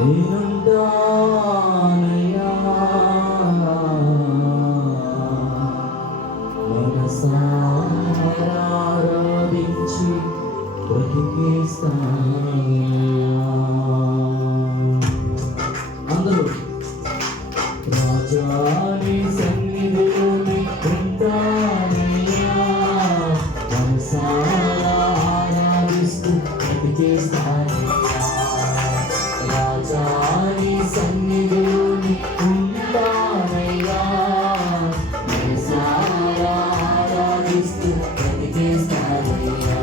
నేనుంటానయ్యా మనసారా ఆరాధించి బ్రతికిస్తానయ్యా. అందరూ రాజా నీ సన్నిధిలోని ఉంటానయ్యా మనసారా ఆరాధిస్తూ బ్రతికిస్తానయ్యా. రాజా నీ సన్నిధిలోని ఉంటానయ్యా మనసారా ఆరాధిస్తూ బ్రతికిస్తానయ్యా.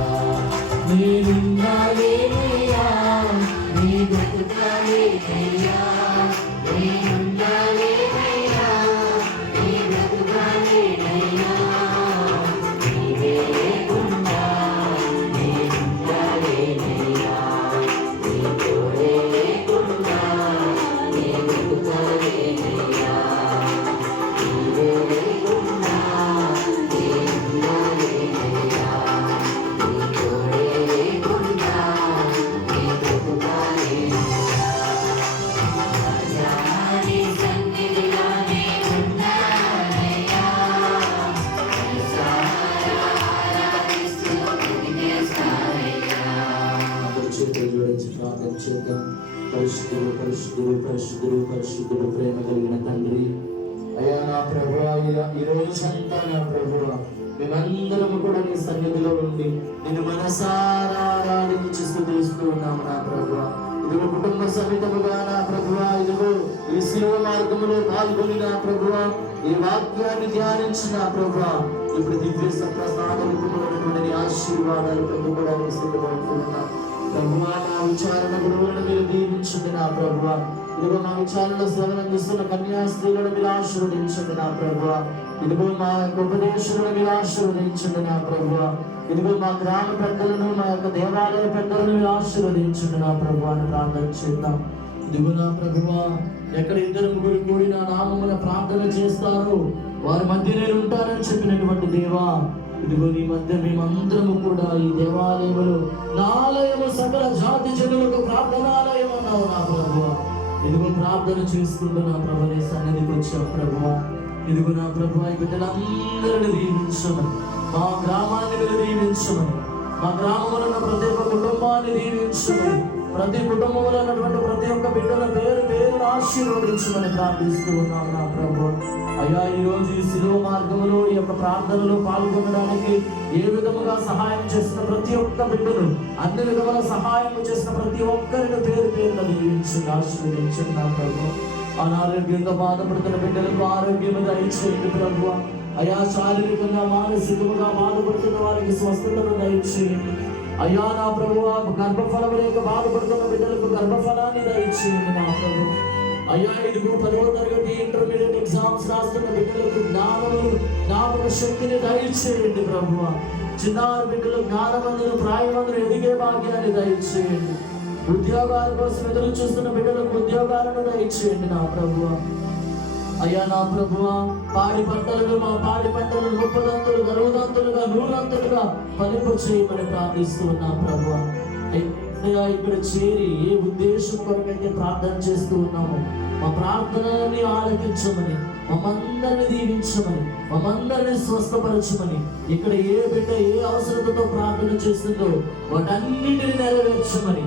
నేనున్నాలేనయ్యా నీ బ్రతుకాలేనయ్యా నేనున్నాలేనయ్యా నీ బ్రతుకాలేనయ్యా నీవే లేకుండా నేనున్నాలేనయ్యా నీ తోడే లేకుండా నీ బ్రతుకాలేనయ్యా నీవే లేకుండా నేనున్నాలేనయ్యా నీ తోడే లేకుండా నీ బ్రతుకాలేనయ్యా. నీ సన్నిధిలోనే ఉన్నానయ్యా మనసారా ఆరాధిస్తూ బ్రతికిస్తానయ్యా. అందరూ చేతులు జోడించి ప్రార్థన చేద్దాం. పరిశుద్ధుడు పరిశుద్ధుడు పరిశుద్ధుడు పరిశుద్ధుడు ప్రేమ కలిగిన తండ్రి అయ్యా నా ప్రభువా, ఈ రోజంతా నా ప్రభువా మేమందరము కూడా నీ సన్నిధిలో ఉండి నేను మనసారా ఆరాధించి స్తుతిస్తూ ఉన్నాము నా ప్రభువా. ఇదిగో కుటుంబ సమేతముగా నా ప్రభువా, ఇదిగో ఈ శిలువ మార్గములో పాల్గొని నా ప్రభువా ఈ వాక్యాన్ని ధ్యానించిన ప్రభువా ఇప్పుడు దివ్య సప్రసాదములైనటువంటి ఆశీర్వాదాలు పొందుకోవడానికి సిద్ధపడుతున్నా ప్రభువా. మా విచారణ గురువులను మీరు దీవించండి నా ప్రభువా. ఇదిగో మా విచారణలో సేవలు అందిస్తున్న కన్యాస్త్రీలను మీరు ఆశీర్వదించండి నా ప్రభువా. ఇదిగో మా యొక్క ఉపదేశాలను మీరు ఆశీర్వదించండి నా ప్రభువా. ఇదిగో మా గ్రామ పెద్దలను మా యొక్క దేవాలయ పెద్దలను మీరు ఆశీర్వదించండి నా ప్రభువా అని ప్రార్థన చేద్దాం. ఇదిగో నా ప్రభువా, ఎక్కడ ఇద్దరు ముగ్గురు కూడి నా నామమున ప్రార్థన చేస్తారు వారి మధ్య నేను ఉంటానని చెప్పినటువంటి దేవా, ఇదిగో నీ మధ్య మేమందరము కూడా ఈ దేవాలయములు నా ఆలయము సకల జాతి జనులకు ప్రార్థనాలయం అన్నావు నా ప్రభువా. ఇదిగో ప్రార్థన చేసుకుంటూ నా ప్రభు నీ సన్నిధికి వచ్చావు ప్రభువా. ఇదిగో నా ప్రభువా ఈ బిడ్డలందరినీ దీవించమని, మా గ్రామాన్ని మీరు దీవించమని, మా గ్రామంలో ఉన్న ప్రతి ఒక్క కుటుంబాన్ని దీవించమని, ప్రతి కుటుంబంలో ఉన్నటువంటి ప్రతి ఒక్క బిడ్డల పేరు పేరును ఆశీర్వదించమని ప్రార్థిస్తూ ఉన్నాం నా ప్రభు. అయ్యా ఈ రోజు ఈ శిలువ మార్గములో ఈ యొక్క ప్రార్థనలో పాల్గొనడానికి ఏ విధముగా సహాయం చేసిన ప్రతి ఒక్క బిడ్డను, అన్ని విధముల సహాయం చేసిన ప్రతి ఒక్కరిని పేరు పేరును దీవించండి ఆశీర్వదించండి నా ప్రభు. అనారోగ్యంగా బాధపడుతున్న బిడ్డలకు ఆరోగ్యం దయచేయండి ప్రభు. అయా శారీరకంగా మానసికంగా బాధపడుతున్న వారికి స్వస్థతను దయచేయండి అయ్యా నా ప్రభువా. గర్భఫలం లేక బాధపడుతున్న బిడ్డలకు గర్భఫలాన్ని దయచేయండి నా ప్రభు. అయ్యా ఇదిగో 10వ తరగతి ఇంటర్మీడియట్ ఎగ్జామ్స్ రాస్తున్న బిడ్డలకు జ్ఞాపక శక్తిని దయచేయండి ప్రభువా. చిన్నారి బిడ్డలు జ్ఞానమందులు ప్రాయమందులు ఎదిగే భాగ్యాన్ని దయచేయండి. ఉద్యోగాల కోసం ఎదురు చూస్తున్న బిడ్డలకు ఉద్యోగాలను దయచేయండి నా ప్రభువా. అయ్యా నా ప్రభువా, పాడి పంటలను మా పాడి పంటలు 30 60 100 ఫలింప చేయమని ప్రార్థిస్తూ ఉన్నాం ప్రభువా. ఇక్కడ చేరి ఏ ఉద్దేశం కొరకైతే ప్రార్థన చేస్తూ ఉన్నాము మా ప్రార్థనని ఆలకించమని, మమ్మందరిని దీవించమని, మమ్మందరిని స్వస్థపరచమని, ఇక్కడ ఏ బిడ్డ ఏ అవసరతతో ప్రార్థన చేస్తుందో వాటన్నిటిని నెరవేర్చమని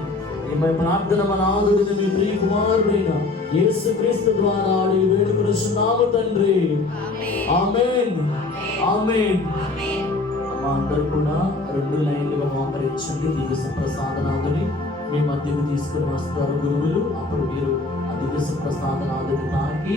ప్రార్థన మన ఆదుడిని మీ ప్రియ కుమారుడైన యేసుక్రీస్తు ద్వారా అడిగి వేడుకొనుచున్నాము తండ్రి. ఆమేన్ ఆమేన్. మా అందరూ కూడా 2 లైన్లుగా మోకరించండి. దివ్య ప్రసాదనాథుని మీ మధ్యకు తీసుకుని వస్తారు గురువులు. అప్పుడు మీరు ఆ దివ్య ప్రసాదనాథుని తాకి